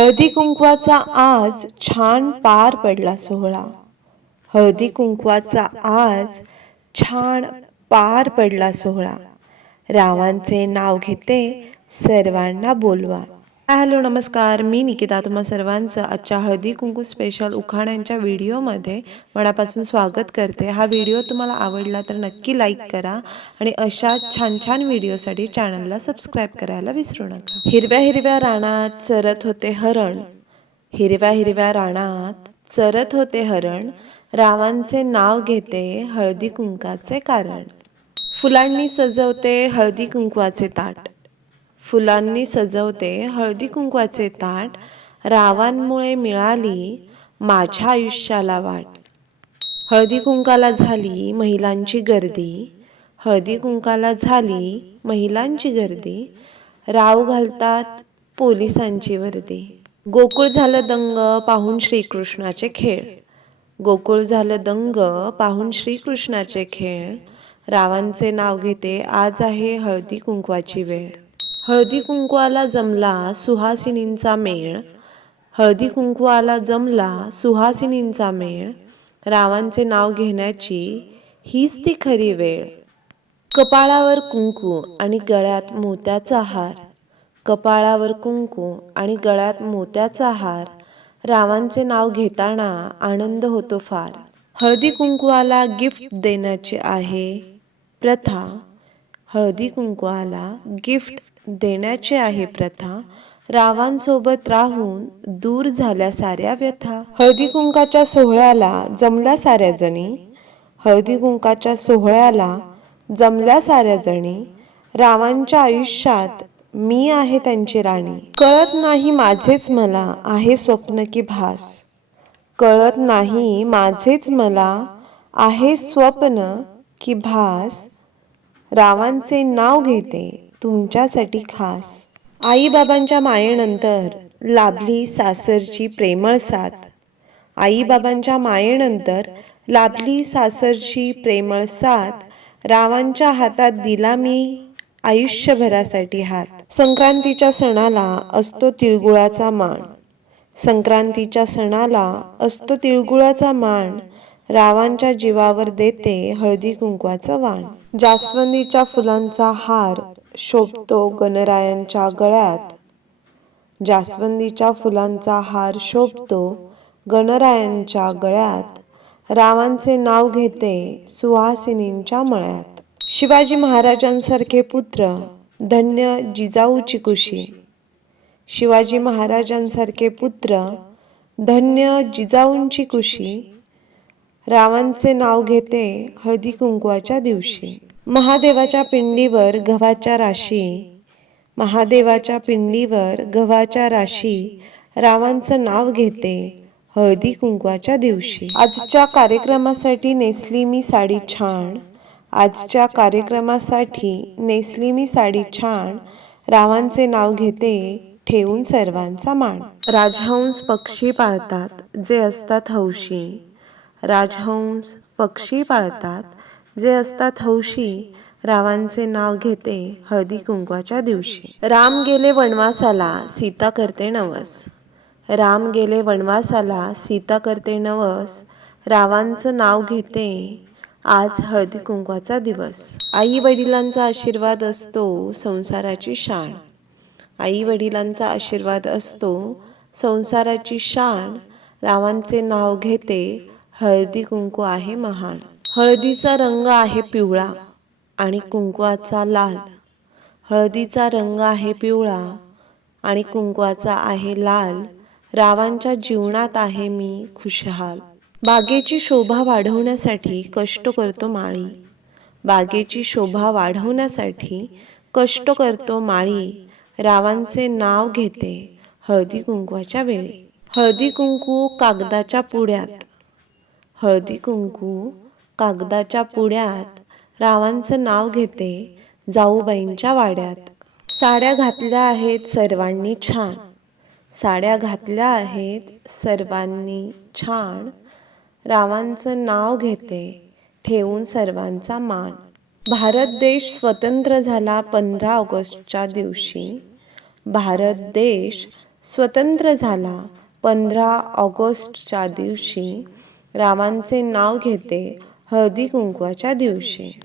हळदी कुंकवाचा आज छान पार पडला सोहळा. हळदी कुंकवाचा आज छान पार पडला सोहळा. रावांचे नाव घेते सर्वांना बोलवा. हॅलो नमस्कार, मी निकिता तुम्हा सर्वांचं आजच्या हळदी कुंकू स्पेशल उखाण्यांच्या व्हिडिओमध्ये मनापासून स्वागत करते. हा व्हिडिओ तुम्हाला आवडला तर नक्की लाईक करा आणि अशा छान छान व्हिडिओसाठी चॅनलला सबस्क्राईब करायला विसरू नका. हिरव्या हिरव्या रानात चरत होते हरण. हिरव्या हिरव्या रानात चरत होते हरण. रावांचे नाव घेते हळदी कुंकाचे कारण. फुलांनी सजवते हळदी कुंकवाचे ताट. फुलांनी सजवते हळदी कुंकवाचे ताट. रावांमुळे मिळाली माझ्या आयुष्याला वाट. हळदी कुंकाला झाली महिलांची गर्दी. हळदी कुंकाला झाली महिलांची गर्दी. राव घालतात पोलिसांची वर्दी. गोकुळ झालं दंग पाहून श्रीकृष्णाचे खेळ. गोकुळ झालं दंग पाहून श्रीकृष्णाचे खेळ. रावांचे नाव घेते आज आहे हळदी कुंकवाची वेळ. हळदी कुंकवाला जमला सुहासिनींचा मेळ. हळदी कुंकवाला जमला सुहासिनींचा मेळ. रावांचे नाव घेण्याची हीच ती खरी वेळ. कपाळावर कुंकू आणि गळ्यात मोत्याचा हार. कपाळावर कुंकू आणि गळ्यात मोत्याचा हार. रावांचे नाव घेताना आनंद होतो फार. हळदी कुंकवाला गिफ्ट देण्याची आहे प्रथा. हळदी कुंकवाला गिफ्ट देण्याची आहे प्रथा. रावांसोबत राहून दूर झाल्या साऱ्या व्यथा. हळदी कुंकाच्या सोहळ्याला जमल्या साऱ्या जणी. हळदी कुंकाच्या सोहळ्याला जमल्या साऱ्या जणी. रावांच्या आयुष्यात मी आहे त्यांची राणी. कळत नाही माझेच मला आहे स्वप्न की भास. कळत नाही माझेच मला आहे स्वप्न की भास. रावांचे नाव घेते तुमच्यासाठी खास. आई बाबांच्या मायेनंतर लाभली सासरची प्रेमळ साथ. आई बाबांच्या मायेनंतर लाभली सासरची प्रेमळ साथ. रावांच्या हातात दिला मी आयुष्यभरासाठी हात. संक्रांतीच्या सणाला असतो तिळगुळाचा मान. संक्रांतीच्या सणाला असतो तिळगुळाचा मान. रावांच्या जीवावर देते हळदी कुंकवाचं वाण. जास्वंदीच्या फुलांचा हार शोभतो गणरायांच्या गळ्यात. जास्वंदीच्या फुलांचा हार शोभतो गणरायांच्या गळ्यात. रावांचे नाव घेते सुहासिनींच्या मळ्यात. शिवाजी महाराजांसारखे पुत्र धन्य जिजाऊची कुशी. शिवाजी महाराजांसारखे पुत्र धन्य जिजाऊंची कुशी. रावांचे नाव घेते हळदी कुंकवाच्या दिवशी. महादेवाच्या पिंडीवर गव्हाच्या राशी. महादेवाच्या पिंडीवर गव्हाच्या राशी. रावांचं नाव घेते हळदी कुंकवाच्या दिवशी. आजच्या कार्यक्रमासाठी नेसली मी साडी छान. आजच्या कार्यक्रमासाठी नेसली मी साडी छान. रावांचे नाव घेते ठेवून सर्वांचा मान. राजहंस पक्षी पाळतात जे असतात हौशी. राजहंस पक्षी पाळतात जे असतात हौशी. रावांचे नाव घेते हळदी कुंकवाच्या दिवशी. राम गेले वनवासाला सीता करते नवस. राम गेले वनवासाला सीता करते नवस. रावांचं नाव घेते आज हळदी कुंकवाचा दिवस. आई वडिलांचा आशीर्वाद असतो संसाराची शान. आई वडिलांचा आशीर्वाद असतो संसाराची शान. रावांचे नाव घेते हळदी कुंकू आहे महान. हळदीचा रंग आहे पिवळा आणि कुंकवाचा लाल. हळदीचा रंग आहे पिवळा आणि कुंकवाचा आहे लाल. रावांच्या जीवनात आहे मी खुशहाल. बागेची शोभा वाढवण्यासाठी कष्ट करतो माळी. बागेची शोभा वाढवण्यासाठी कष्ट करतो माळी. रावांचे नाव घेते हळदी कुंकवाच्या वेळी. हळदी कुंकू कागदाच्या पुड्यात. हळदी कुंकू कागदाच्या पुड्यात. रावांचं नाव घेते जाऊबाईंच्या वाड्यात. साड्या घातल्या आहेत सर्वांनी छान. साड्या घातल्या आहेत सर्वांनी छान. रावांचं नाव घेते ठेवून सर्वांचा मान. भारत देश स्वतंत्र झाला 15 ऑगस्टच्या दिवशी. भारत देश स्वतंत्र झाला. 15 ऑगस्टच्या दिवशी रामांचे नाव घेते हळदी कुंकवाच्या दिवशी.